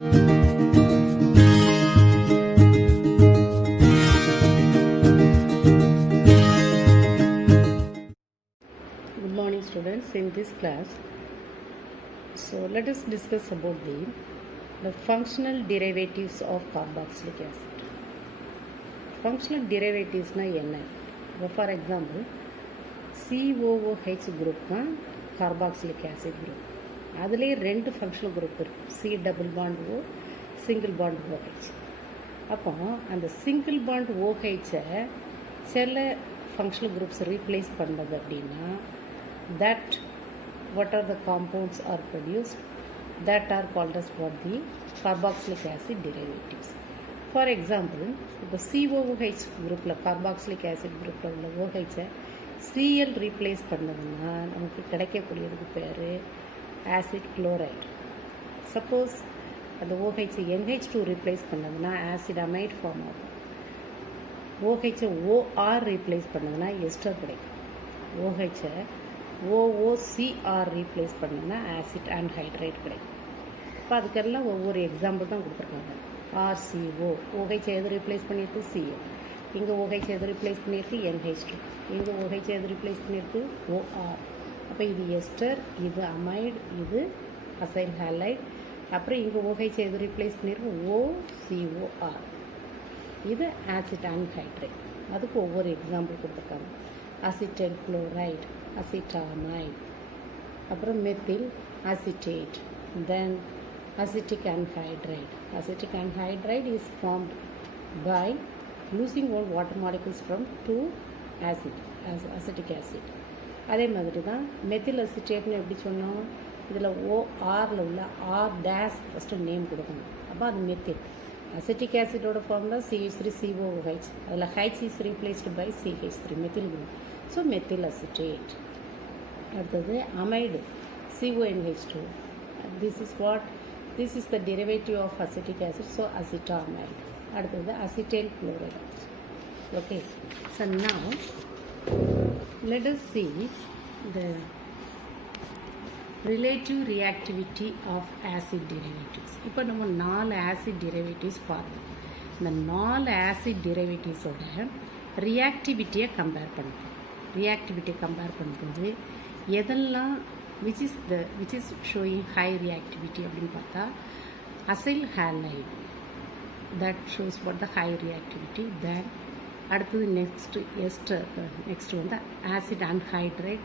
Good morning students. In this class, so let us discuss about the functional derivatives of carboxylic acid. Functional derivatives na enna? For example, COOH group தான் carboxylic acid group. அதிலே ரெண்டு functional group இருக்கு, C double bond O, single bond OH. அப்போ அந்த single bond OH சில functional groups replace பண்ணது அப்படின்னா that what are the compounds are produced that are called as what the carboxylic acid derivatives. For example, இப்போ COOH குரூப்பில் carboxylic acid குரூப்பில் உள்ள OH Cl replace பண்ணதுன்னா நமக்கு கிடைக்கக்கூடியதுக்கு பேர் ஆசிட் குளோரைடு. சப்போஸ் அந்த OH NH2 replace பண்ணதுன்னா ஆசிட் அமைட் ஃபார்ம் ஆகும். OH OR replace பண்ணதுன்னா எஸ்டர் கிடைக்கும். OH OOCR replace பண்ணதுன்னா ஆசிட் அன்ஹைட்ரைட் கிடைக்கும். இப்போ அதுக்கெல்லாம் ஒவ்வொரு எக்ஸாம்பிள் தான் கொடுத்துருக்காங்க. RCO OH எது ரீப்ளேஸ் பண்ணியிருக்கு? Cl. இங்கே OH எது ரீப்ளேஸ் பண்ணியிருக்கு? NH2. இங்கே OH எது ரீப்ளேஸ் பண்ணியிருக்கு? OR. அப்போ இது எஸ்டர், இது அமைடு, இது அசைல் ஹாலைட். அப்புறம் இங்கே OH எது ரீப்ளேஸ் பண்ணியிருக்கு? OCOR. இது ஆசிட் அன்ஹைட்ரைட். அதுக்கு ஒவ்வொரு எக்ஸாம்பிள் கொடுத்துருக்காங்க. அசிட்டைல் குளோரைட், அசிட்டாமைட், அப்புறம் methyl acetate, then acetic anhydride. Acetic anhydride is formed by losing one water molecules from two acid, acetic acid. அதே மாதிரி தான் மெத்தில் அசிட்டேட்னு எப்படி சொன்னோம்? இதில் ORல உள்ள R டேஷ் ஃபஸ்ட்டு நேம் கொடுக்கணும். அப்போ அது மெத்தில். Acetic ஆசிடோட formula CH3COOH. அதில் H is replaced by CH3, methyl group. So methyl acetate. அடுத்தது amide, CONH2. This is the derivative of acetic acid, so acetamide. அடுத்தது acetyl chloride. Okay, so now let us see the relative reactivity of acid derivatives. இப்போ நம்ம 4 acid derivatives பார்த்தோம். இந்த 4 acid derivativeஸோட reactivity-யை compare பண்ணுறோம். reactivity compare பண்ணுறது எதெல்லாம் which is showing high reactivity அப்படின்னு பார்த்தா acyl halide that shows what the high reactivity. then அடுத்தது நெக்ஸ்ட் வந்து ஆசிட் அன்ஹைட்ரைட்,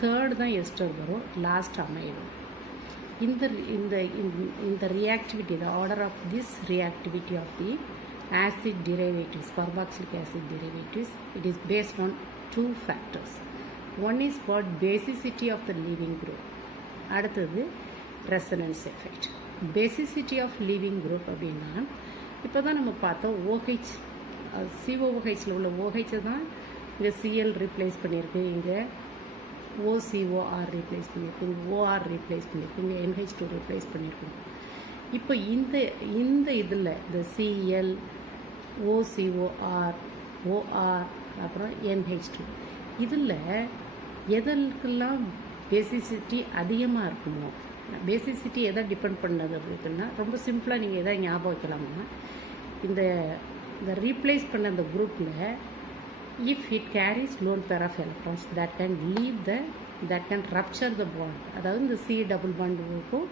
தேர்ட் தான் எஸ்டர் வரும், லாஸ்ட் அமைடு. இந்த reactivity, the order of this reactivity of the acid derivatives, carboxylic acid derivatives, it is based on two factors. One is called basicity of the leaving group. அடுத்தது resonance effect. Basicity of leaving group அப்படின்னா இப்போ தான் நம்ம பார்த்தோம் OH COOHல உள்ள OH தான் இங்கே Cl replace பண்ணியிருக்கு, இங்கே OCOR ரீப்ளேஸ் பண்ணியிருக்கு, இங்கே OR ரீப்ளேஸ் பண்ணியிருக்கு, இங்கே NH2 ரீப்ளேஸ் பண்ணியிருக்கு. இப்போ இந்த இதில் இந்த Cl OCOR OR அப்புறம் NH2 இதில் எதற்கெல்லாம் பேசிசிட்டி அதிகமாக இருக்குமோ, பேசிசிட்டி எதை டிபெண்ட் பண்ணது அப்படின்னா ரொம்ப சிம்பிளாக நீங்கள் எதை ஞாபகம் வைக்கலாம்னா இந்த ரீப்ளேஸ் பண்ண அந்த குரூப்பில் if it carries lone pair of electrons that can rupture the bond. அதாவது இந்த C டபுள் பாண்டுக்கும்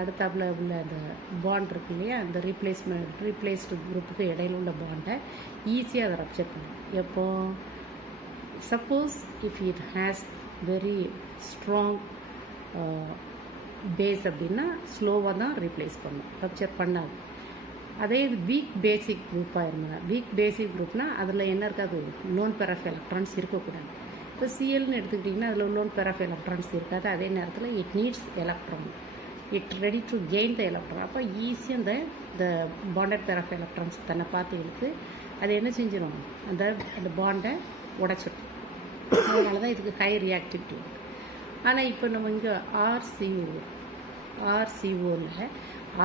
அடுத்தாப்புல உள்ள அந்த பாண்ட் இருக்கு இல்லையா, அந்த ரீப்ளேஸ்டு குரூப்புக்கு இடையில உள்ள பாண்டை ஈஸியாக அதை ரப்சர் பண்ணும். எப்போ suppose if it has very strong base அப்படின்னா ஸ்லோவாக தான் ரீப்ளேஸ் பண்ணும், ரப்சர் பண்ணாது. அதே இது வீக் பேசிக் குரூப்பாக இருந்தால், வீக் பேசிக் குரூப்னால் அதில் என்ன இருக்காது, லோன் பேர் ஆஃப் எலக்ட்ரான்ஸ் இருக்கக்கூடாது. இப்போ சிஎல்னு எடுத்துக்கிட்டிங்கன்னா அதில் லோன் பேர் ஆஃப் எலக்ட்ரான்ஸ் இருக்காது. அதே நேரத்தில் it needs electron, it ready to gain the electron. அப்போ ஈஸியாக இந்த பாண்டட் பேர் ஆஃப் எலக்ட்ரான்ஸ் தன்னை பார்த்து இருக்கு, அது என்ன செஞ்சிடும், அந்த பாண்டை உடைச்சிடும். அதனால தான் இதுக்கு ஹை ரியாக்டிவிட்டி. ஆனால் இப்போ நம்ம இங்கே RCOவில்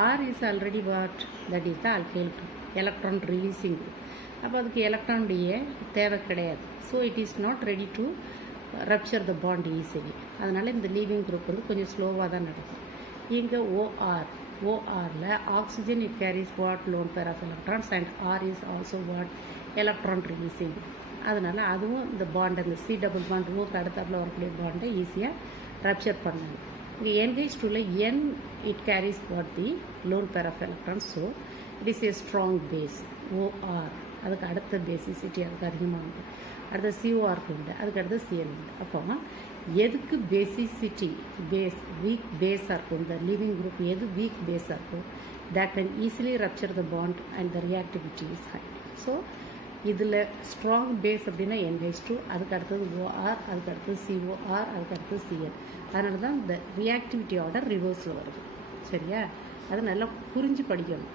R is already what, that is the alkyl group, electron releasing group. அப்போ அதுக்கு எலக்ட்ரானுடைய தேவை கிடையாது. So it is not ready to rupture the bond easily. அதனால் இந்த லீவிங் குரூப் வந்து கொஞ்சம் ஸ்லோவாக தான் நடக்கும். இங்கே OR ORல oxygen it carries what lone pair of electrons and R is also what electron releasing. அதனால் அதுவும் இந்த பாண்ட் அந்த C டபுள் பாண்ட் ஓக்கு அடுத்தாப்பில் வரக்கூடிய பாண்டை ஈஸியாக ரப்சர் பண்ணாங்க. இங்கே NH2ல N it carries what the lone pair of electrons. So it is a strong base OR. அதுக்கு அடுத்த பேசிசிட்டி அதுக்கு அதிகமாக உண்டு. அடுத்த COR உண்டு, அதுக்கு அடுத்த CL உண்டு. அப்போ எதுக்கு பேசிசிட்டி வீக் பேஸாக இருக்கும், இந்த லிவிங் குரூப் எது வீக் பேஸாக இருக்கும், that can easily rupture the bond and the reactivity is high. So இதில் ஸ்ட்ராங் பேஸ் அப்படின்னா NH2, அதுக்கு அடுத்தது OR, அதுக்கு அடுத்தது COR, அதுக்கு அடுத்தது CL. அதனால தான் இந்த ரியாக்டிவிட்டி ஆர்டர் ரிவர்ஸில் வருது. சரியா? அதை நல்லா புரிஞ்சு படிக்கணும்.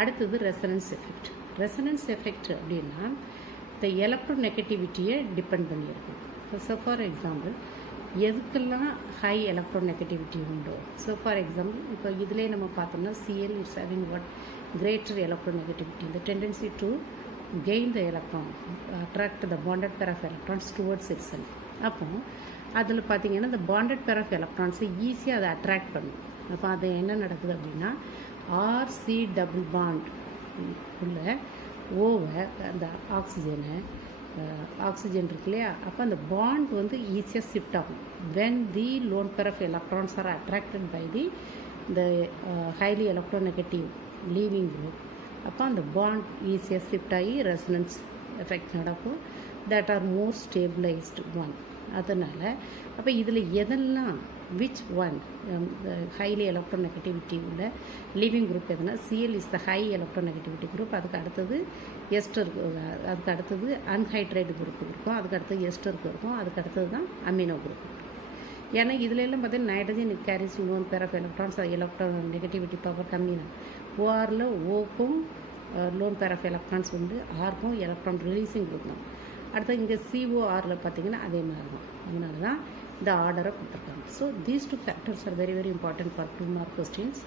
அடுத்தது ரெசனன்ஸ் எஃபெக்ட். ரெசனன்ஸ் எஃபெக்ட் அப்படின்னா இந்த எலக்ட்ரோநெகட்டிவிட்டியை டிபெண்ட் பண்ணியிருக்கும். ஸோ ஃபார் எக்ஸாம்பிள் எதுக்கெல்லாம் ஹை எலக்ட்ரோநெகட்டிவிட்டி உண்டோ, ஸோ ஃபார் எக்ஸாம்பிள் இப்போ இதிலே நம்ம பார்த்தோம்னா CL it's having what greater electronegativity, இந்த tendency to gain the electron, attract the bonded pair of electrons towards itself. அப்போ அதில் பார்த்தீங்கன்னா இந்த பாண்டட் பேர் ஆஃப் எலக்ட்ரான்ஸை ஈஸியாக அதை அட்ராக்ட் பண்ணும். அப்போ அது என்ன நடக்குது அப்படின்னா RC டபுள் பாண்ட் உள்ள ஓவை அந்த ஆக்சிஜன் இருக்கு இல்லையா, அப்போ அந்த பாண்ட் வந்து ஈஸியாக ஷிஃப்ட் ஆகும். When the lone pair of electrons are attracted by the highly electronegative leaving group, அப்போ அந்த பாண்ட் ஈஸியாக ஷிஃப்ட் ஆகி ரெசனன்ஸ் எஃபெக்ட் நடக்கும். That are more stabilised one. அதனால் அப்போ இதில் எதெல்லாம் விச் ஒன் ஹைலி எலக்ட்ரோநெகட்டிவிட்டி உள்ள லீவிங் குரூப் எதுனா CL is the high electronegativity group. அதுக்கு அடுத்தது எஸ்டர், அதுக்கு அடுத்தது அன்ஹைட்ரேட் குரூப் இருக்கும், அதுக்கு அடுத்தது எஸ்டருக்கு இருக்கும், அதுக்கு அடுத்தது தான் அமினோ குரூப். ஏன்னா இதில் எல்லாம் பார்த்தீங்கன்னா nitrogen it carries lone pair of electrons, electron negativity power கம்மி தான். ORல ஓக்கும் லோன் பேர் ஆஃப் எலக்ட்ரான்ஸ் உண்டு, ஆர்க்கும் எலக்ட்ரான் ரிலீஸிங் குரூப் தான். அடுத்து இங்கே CORல பார்த்தீங்கன்னா அதே மாதிரி தான். அதனால தான் இந்த ஆர்டரை கொடுத்துருக்காங்க. So these two factors are very very important for 2 mark questions.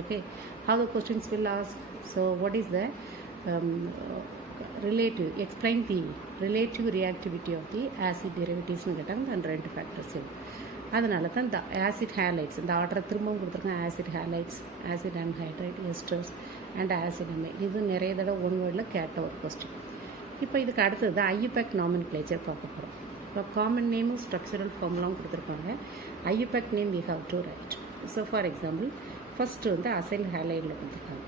Okay, how the questions will ask. So what is the explain the relative reactivity of the acid derivatives கேட்டாங்க. அந்த 2 ஃபேக்டர்ஸ். அதனால தான் இந்த ஆசிட் ஹேலைட்ஸ், இந்த ஆர்டரை திரும்பவும் கொடுத்துருக்காங்க. Acid halides, acid anhydride, எஸ்டர்ஸ் and acid அமை. இது நிறைய தடவை ஒன் வேர்டில் கேட்ட ஒரு கொஸ்டின். இப்போ இதுக்கு அடுத்தது தான் IUPAC நாமென்க்ளேச்சர் பார்க்க போகிறோம். இப்போ காமன் நேமும் ஸ்ட்ரக்சரல் ஃபார்முலாவும் கொடுத்துருப்பாங்க. IUPAC name we how to write. So for example first வந்து அசைல் ஹேலைடில் கொடுத்துருக்காங்க.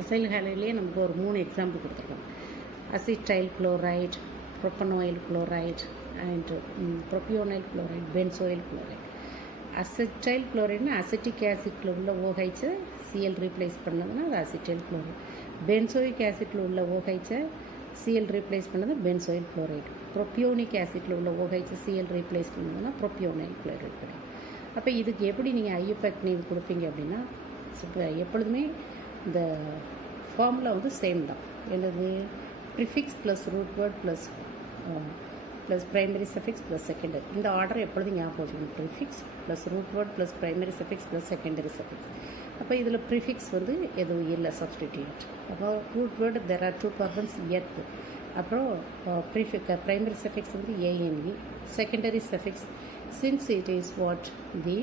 அசைல் ஹேலைட்லேயே நமக்கு ஒரு 3 எக்ஸாம்பிள் கொடுத்துருக்காங்க. Acetyl chloride, propanoyl chloride and propionyl chloride, benzoyl chloride. Acetyl குளோரைட்னா அசிட்டிக் ஆசிட்டில் உள்ள OH CL ரீப்ளேஸ் பண்ணதுன்னா அது அசிட்டைல் குளோரைட். பென்சோயிக் ஆசிட்டில் உள்ள OH CL ரீப்ளேஸ் பண்ணது பென்சோயில் குளோரைட். ப்ரொபியோனிக் ஆசிட்டில் உள்ள OH CL ரீப்ளேஸ் பண்ணதுன்னா ப்ரொபியோனைல் குளோரைட் கிடைக்கும். அப்போ இதுக்கு எப்படி நீங்கள் IUPAC நேம் கொடுப்பீங்க அப்படின்னா எப்பொழுதுமே இந்த ஃபார்முலா வந்து சேம் தான். என்னது prefix plus root word plus primary suffix plus secondary. இந்த ஆர்டர் எப்பொழுதும் ஞாபகம் வச்சுக்கணும். Prefix plus root word plus primary suffix plus secondary suffix. அப்போ இதில் ப்ரிஃபிக்ஸ் வந்து எதுவும் இல்லை, சப்ஸ்டிடியூட். அப்போ root word there are 2 carbons eth. அப்புறம் primary suffix வந்து ANE. secondary suffix since it is what the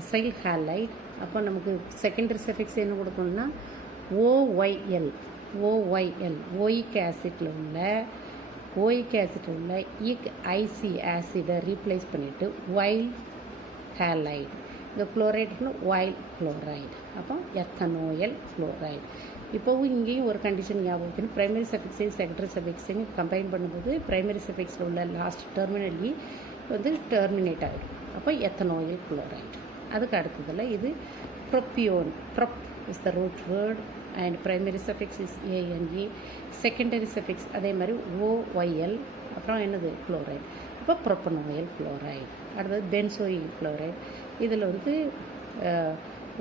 acyl halide, அப்போ நமக்கு secondary suffix என்ன கொடுக்கணும்னா OYL. OIC ஆசிட்டில் உள்ள IC ஆசிடை ரீப்ளேஸ் பண்ணிவிட்டு ஒயில் ஹேலைடு. இந்த குளோரைடுன்னு ஒயில் குளோரைடு. அப்போ எத்தனோயல் குளோரைடு. இப்போவும் இங்கேயும் ஒரு கண்டிஷன் ஞாபகம் வைக்கணும். ப்ரைமரி சஃபிக்ஸையும் செகண்டரி சஃபிக்ஸையும் கம்பைன் பண்ணும்போது ப்ரைமரி சஃபிக்ஸில் உள்ள லாஸ்ட் டெர்மினலி வந்து டெர்மினேட் ஆகிடும். அப்போ எத்தனோயல் குளோரைடு. அதுக்கு அடுத்ததில் இது propion. Prop is the root word and primary suffix is ANE. secondary suffix அதே மாதிரி OYL. அப்புறம் என்னது குளோரைடு. இப்போ ப்ரொப்பனோயல் குளோரைடு. அடுத்தது பென்சோயில் குளோரைடு. இதில் வந்து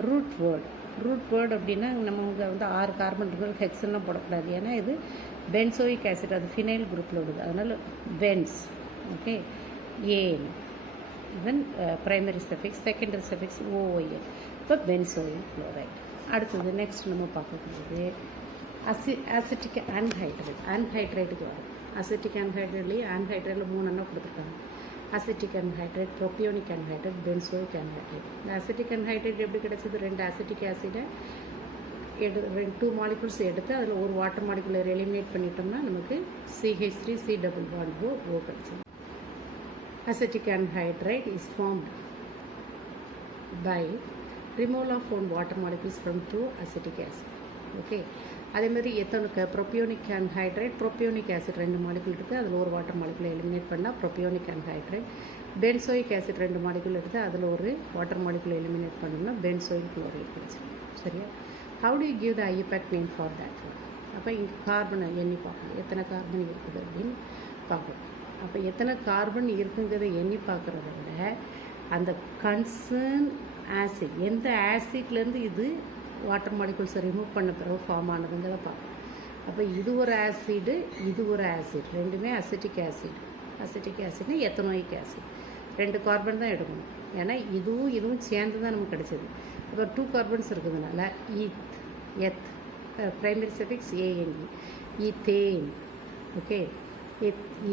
ரூட் வேர்டு அப்படின்னா நம்ம வந்து 6 கார்பன் இருக்கிற ஹெக்ஸன்லாம் போடக்கூடாது. ஏன்னா இது பென்சோயிக் ஆசிட், அது ஃபினைல் குரூப்பில் விடுது. அதனால் பென்ஸ். ஓகே, ஏன் இவன் primary suffix, secondary suffix OYL. இப்போ பென்சோயில் குளோரைடு. அடுத்தது நெக்ஸ்ட் நம்ம பார்க்கக்கூடியது அசிட்டிக் அன்ஹைட்ரேட். அன்ஹைட்ரேட்டுக்கு வரும். அசிட்டிக் அன்ஹைட்ரேட்லேயே அன்ஹைட்ரேட்டில் 3 கொடுத்துருக்காங்க. Acetic anhydride, propionic anhydride, benzoic anhydride. இந்த அசிட்டிக் anhydride எப்படி கிடைச்சது? 2 அசிட்டிக் ஆசிடை டூ மாலிகுல்ஸ் எடுத்து அதில் ஒரு வாட்டர் மாலிகுலை எலிமினேட் பண்ணிட்டோம்னா நமக்கு CH3 C double bond O கிடைச்சது. Acetic anhydride is formed by removal of one water molecules from 2 acetic acid. Okay, அதே மாதிரி எத்தனுக்கு ப்ரோபியோனிக் anhydride, ப்ரோபியோனிக் ஆசிட் 2 மாலிகுல் எடுத்து அதில் ஒரு வாட்டர் மாலிகுலை எலிமினேட் பண்ணால் ப்ரோபியோனிக் anhydride. பென்சோயிக் ஆசிட் 2 மாலிகுல் எடுத்து அதில் ஒரு வாட்டர் மாலிகுலை எலிமினேட் பண்ணோம்னா பென்சோயிக் குளோரைட் கிடைச்சிடும். சரியா? How do you give the IUPAC name for that one? அப்போ இங்கே கார்பனை எண்ணி பார்க்கணும், எத்தனை கார்பன் இருக்குது அப்படின்னு பார்க்கணும். அப்போ எத்தனை கார்பன் இருக்குங்கிறத எண்ணி பார்க்குறத விட அந்த கன்சர்ன் ஆசிட் எந்த ஆசிட்லேருந்து இது வாட்டர் மாலிகுல்ஸை ரிமூவ் பண்ண பிறகு ஃபார்ம் ஆனதுங்கிறத பார்க்கணும். அப்போ இது ஒரு ஆசிடு, இது ஒரு ஆசிட், ரெண்டுமே அசிட்டிக் ஆசிட். அசிட்டிக் ஆசிட்னா எத்தனோயிக் ஆசிட். 2 கார்பன் தான் எடுக்கணும், ஏன்னா இதுவும் சேர்ந்து தான் நமக்கு கிடைச்சது. இப்போ 2 கார்பன்ஸ் இருக்கிறதுனால எத் primary suffix ANE, ethane. Okay,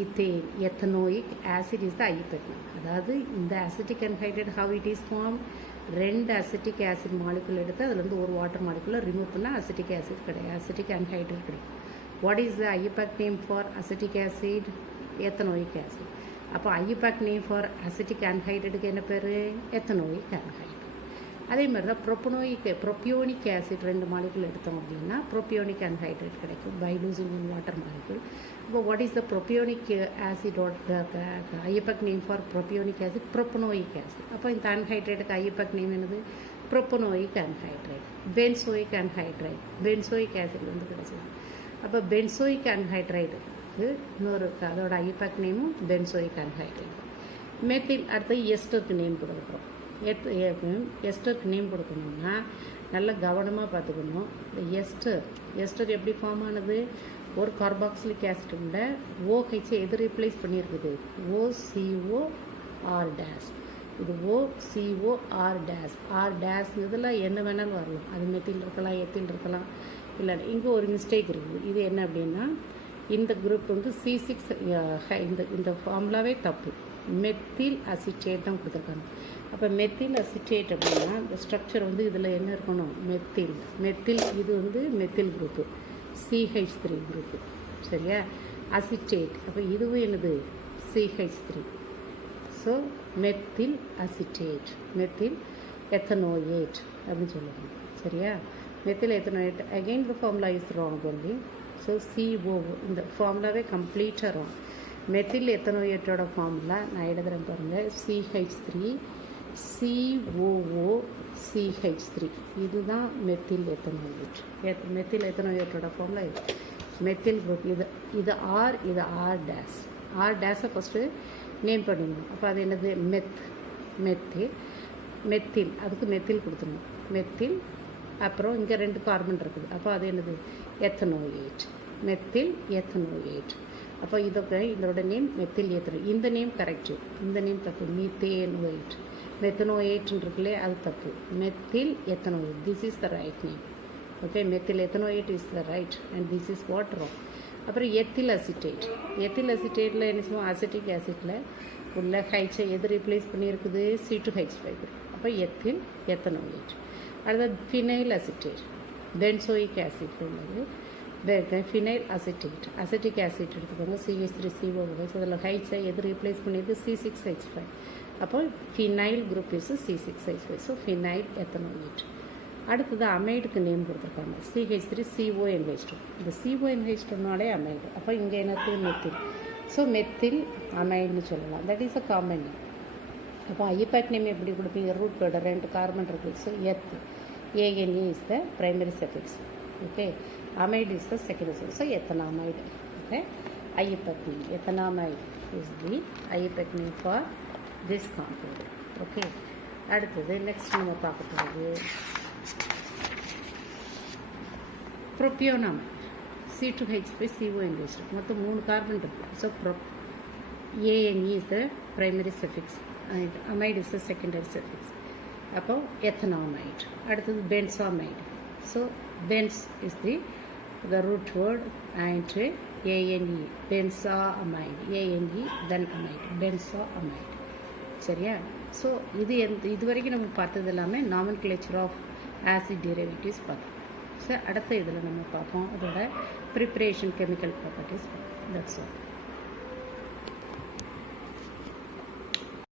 ethane ethanoic acid is the IUPAC. அதாவது இந்த acetic anhydride how it is formed, 2 acetic acid molecule எடுத்து அதுலேருந்து ஒரு வாட்டர் மாலிகுலை ரிமூவ் பண்ணால் அசிட்டிக் ஆசிட் கிடையாது, அசிட்டிக் anhydride கிடைக்கும். What is the IUPAC name for acetic acid? Ethanoic acid. அப்போ IUPAC name for acetic anhydrideக்கு என்ன பேர்? Ethanoic anhydride. அதே மாதிரி தான் ப்ரோபியோனிக் ஆசிட் 2 மாலிகுல் எடுத்தோம் அப்படின்னா ப்ரோபியோனிக் anhydride கிடைக்கும் by losing one water molecule. இப்போ what is the propionic acid? IUPAC name for propionic acid propanoic acid. அப்போ இந்த anhydrideக்கு IUPAC நேம் என்னது? Propanoic anhydride. Benzoic anhydride, benzoic acid வந்து கிடைச்சது. அப்போ பென்சோயிக் anhydrideக்கு இன்னொரு அதோட IUPAC நேமும் பென்சோயிக் anhydride. மெத்தில் அடுத்து எஸ்டருக்கு நேம் கொடுக்குறோம். எஸ்டருக்கு நேம் கொடுக்கணும்னா நல்லா கவனமாக பார்த்துக்கணும். இந்த எஸ்டர் எப்படி ஃபார்ம் ஆனது? ஒரு கார்பாக்சிலிக் ஆசிட்டோட OH எது ரீப்ளேஸ் பண்ணியிருக்குது? OCOR dash. இது OCOR டேஷ். ஆர் டேஷ் இதில் என்ன வேணாலும் வரலாம், அது மெத்தில் இருக்கலாம், எத்தில் இருக்கலாம். இல்லை, இங்கே ஒரு மிஸ்டேக் இருக்குது. இது என்ன அப்படின்னா இந்த குரூப் வந்து C6 இந்த ஃபார்முலாவே தப்பு. மெத்தில் அசிட்டேட் தான் கொடுத்துருக்காங்க. அப்போ மெத்தில் அசிட்டேட் அப்படின்னா இந்த ஸ்ட்ரக்சர் வந்து இதில் என்ன இருக்கணும்? மெத்தில் இது வந்து மெத்தில் குரூப்பு, CH3 குரூப்பு. சரியா? அசிட்டேட் அப்போ இதுவும் என்னது? CH3. So methyl acetate, methyl ethanoate அப்படின்னு சொல்லுவாங்க. சரியா? Methyl ethanoate again the formula is wrong only. So CO இந்த ஃபார்முலாவே கம்ப்ளீட்டாக ராங். மெத்தில் எத்தனோயேட்டோட ஃபார்முலா நான் எழுதுகிறேன் பாருங்கள். CH3 COO CH3 இதுதான் மெத்தில் எத்தனோயேட். மெத்தில் எத்தனோயேட்டோட ஃபார்முலா இது. மெத்தில் குரூப் இது ஆர், இது ஆர் டேஸ். ஆர் டேஸை ஃபஸ்ட்டு நேம் பண்ணிடணும். அப்போ அது என்னது? மெத்தில் அதுக்கு மெத்தில் கொடுத்துடணும். மெத்தில் அப்புறம் இங்கே 2 கார்பன் இருக்குது. அப்போ அது என்னது? எத்தனோயேட். மெத்தில் எத்தனோயேட். அப்போ இதோட நேம் மெத்தில் எத்தனோ. இந்த நேம் கரெக்டு, இந்த நேம் தப்பு. மீத்தேனோயேட், மெத்தனோயேட்னு இருக்குல்லே அது தப்பு. Methyl ethanoate, this is the right name. Okay, methyl ethanoate is the right and this is what wrong. அப்புறம் எத்தில் அசிட்டேட். எத்தில் அசிட்டேட்டில் என்ன செய்வோம்? அசிட்டிக் ஆசிட்டில் உள்ள ஹைச்சை எது ரீப்ளேஸ் பண்ணியிருக்குது? C2H5. அப்போ எத்தில் எத்தனோயேட். அடுத்தது ஃபினைல் அசிட்டேட், பென்சோயிக் ஆசிட் உள்ளது. ஃபினைல் அசிட்டேட், அசிட்டிக் ஆசிட் எடுத்துக்கோங்க. CH3CO. அதில் ஹைச்சை எது ரீப்ளேஸ் பண்ணியிருக்கு? C6H5. அப்போ phenyl group is C6H5. So phenyl ethanoate. அடுத்தது அமைடுக்கு நேம் கொடுத்துருக்காங்க. CH3CONH2. இந்த CONH2னாலே அமைடு. அப்போ இங்கே என்னது? மெத்தில். ஸோ மெத்தில் அமைடுன்னு சொல்லலாம். That is a common name. அப்போ IUPAC நேம் எப்படி கொடுப்பீங்க? ரூட் வேர்டு 2 கார்பன் இருக்குது. So ANE is the primary suffix. Okay, amide is the secondary. So ethanamide. Okay, IUPAC name. Ethanamide is the IUPAC name for this compound. Okay, அடுத்தது next நம்ம பார்க்க போகிறது ப்ரோபியோனமைட். C2H5CONH2. மொத்தம் 3 carbon இருக்குது. So ANE is the primary suffix and amide is the secondary suffix. அப்போ ethanamide. அடுத்தது benzamide. So benz is the root word and ANE benzamide, ANE then amide, benzamide. சரியா? So இது வரைக்கும் நம்ம பார்த்தது எல்லாமே நாமன்கிளேச்சர் ஆஃப் ஆசிட் டெரிவேட்டிவ்ஸ் பார்த்தோம். ஸோ அடுத்த இதில் நம்ம பார்ப்போம் அதோட preparation chemical properties. That's all.